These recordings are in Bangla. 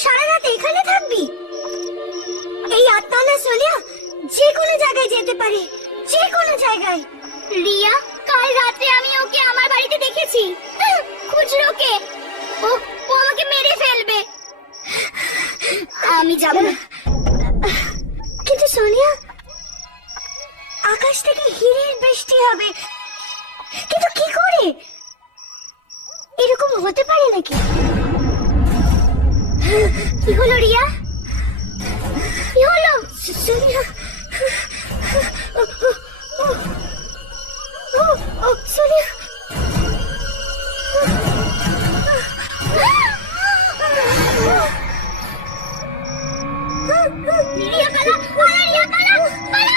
সারা রাত এখানে থাকবি? এই আত্মানা সোনিয়া যে কোনো জায়গায় যেতে পারে, যে কোনো জায়গায়। রিয়া, কাল রাতে আমি ওকে আমার বাড়িতে দেখেছি। খুচরোকে ও আমাকে মেরে ফেলবে। আমি যাব না। কিন্তু সোনিয়া, আকাশ থেকে হিরের বৃষ্টি হবে, কিন্তু কি করে? এরকম হতে পারে নাকি? কি হলো রিয়া? কি হলো? সোনিয়া, সোনিয়া, রিয়া পালা, পালা রিয়া পালা, পালা।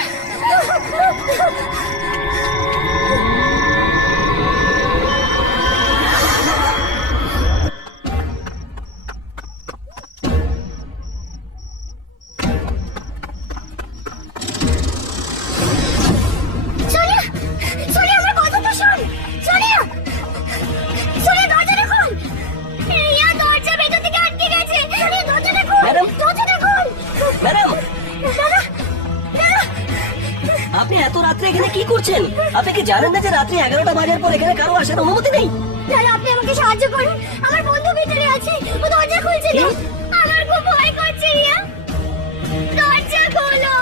আপনি এত রাত্রে এখানে কি করছেন? আপনি কি জানেন না যে রাত্রি 11টা বাজার পর এখানে কারো আসার অনুমতি নেই? দাদা, আপনি আমাকে সাহায্য করুন। আমার বন্ধু ভিতরে আছে, ও দরজা খুলছে না। আমার খুব ভয় করছে রিয়া, দরজা খোলো।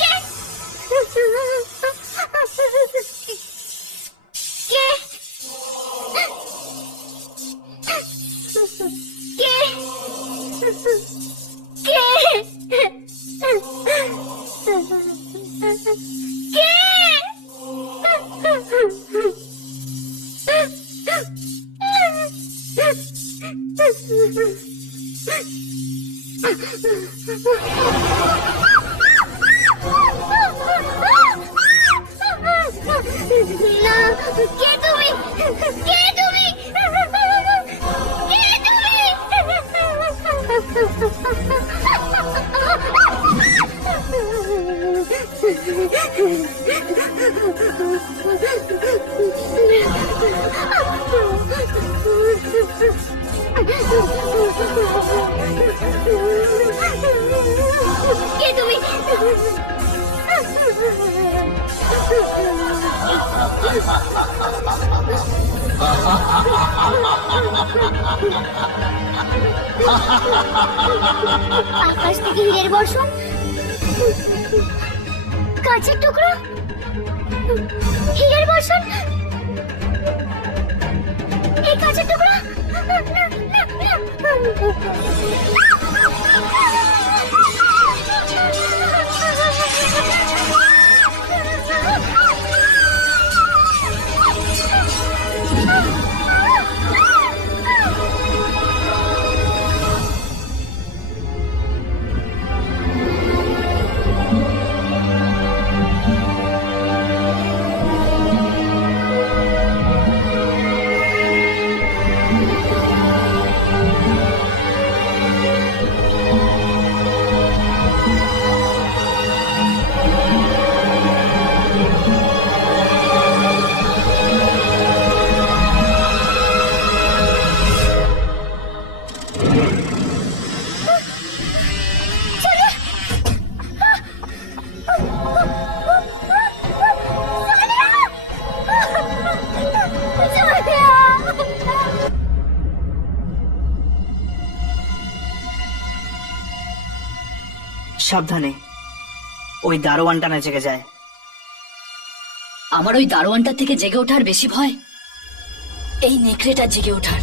কে? কে? কে? না, কে তুমি? কে তুমি? কে তুমি? কে তুমি? আকাশ থেকে হীরের বর্ষণ, কাঁচের টুকরো, হীরের বর্ষণ, এই কাঁচের টুকরো। সাবধানে, ওই দারোয়ানটা না জেগে যায়। আমার ওই দারোয়ানটার থেকে জেগে ওঠার বেশি ভয় এই নেকড়েটা জেগে ওঠার।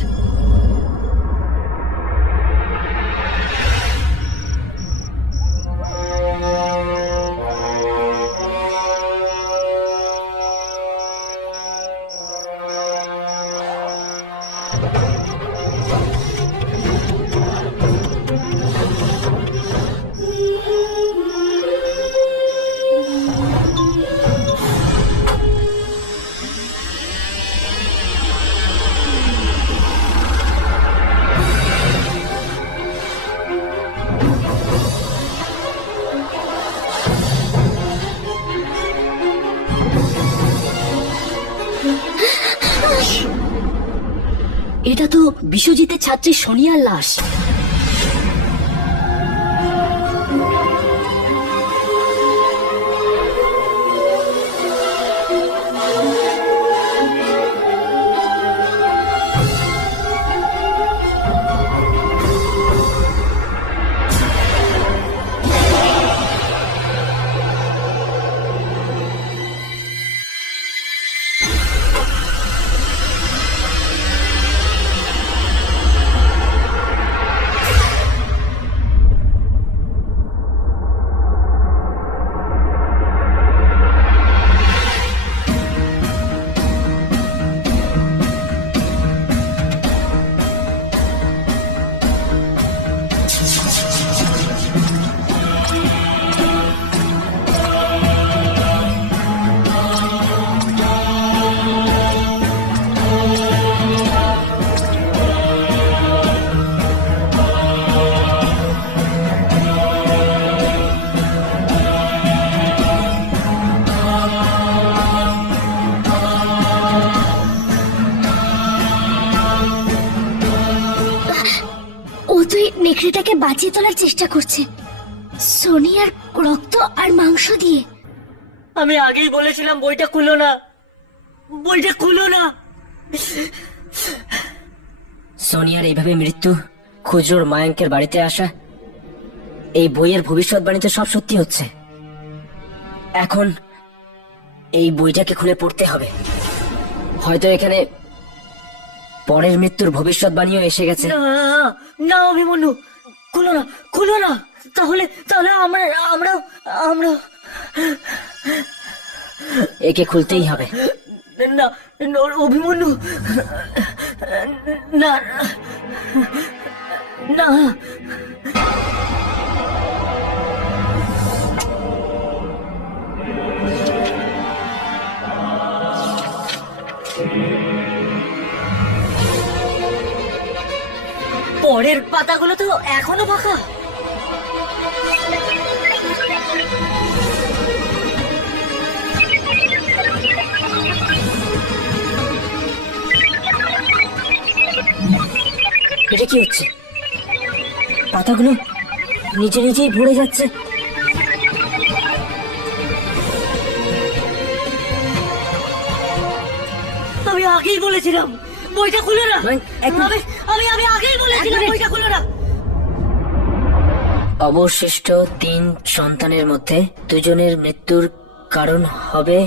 এটা তো বিশ্বজিতের ছাত্রী সোনিয়ার লাশ। ও তুই নেকড়েটাকে বাঁচিয়ে তোলার চেষ্টা করছে সোনিয়ার রক্ত আর মাংস দিয়ে। আমি আগেই বলেছিলাম বইটা খুলো না, বইটা খুলো না। সোনিয়ার এইভাবে মৃত্যু, খুচরোর মায়াঙ্কের বাড়িতে আসা, এই বইয়ের ভবিষ্যৎবাণীতে সব সত্যি হচ্ছে। এখন এই বইটাকে খুলে পড়তে হবে। হয়তো এখানে পরের মৃত্যুর ভবিষ্যৎবাণীও এসে গেছে। না অভিমন্যু, খুলো না, খুলো না। তাহলে তাহলে আমরা আমরা আমরা একে খুলতেই হবে। না অভিমন্যু, না না। পরের পাতাগুলো তো এখনো ফাঁকা। এটা কি হচ্ছে? পাতাগুলো নিজে নিজেই ভরে যাচ্ছে। আমি আগেই বলেছিলাম বইটা খুলে না। আমি আগেই বলেছিলাম বইটা খুলে না। অবশিষ্ট 3 সন্তানের মধ্যে 2 জনের মৃত্যুর কারণ হবে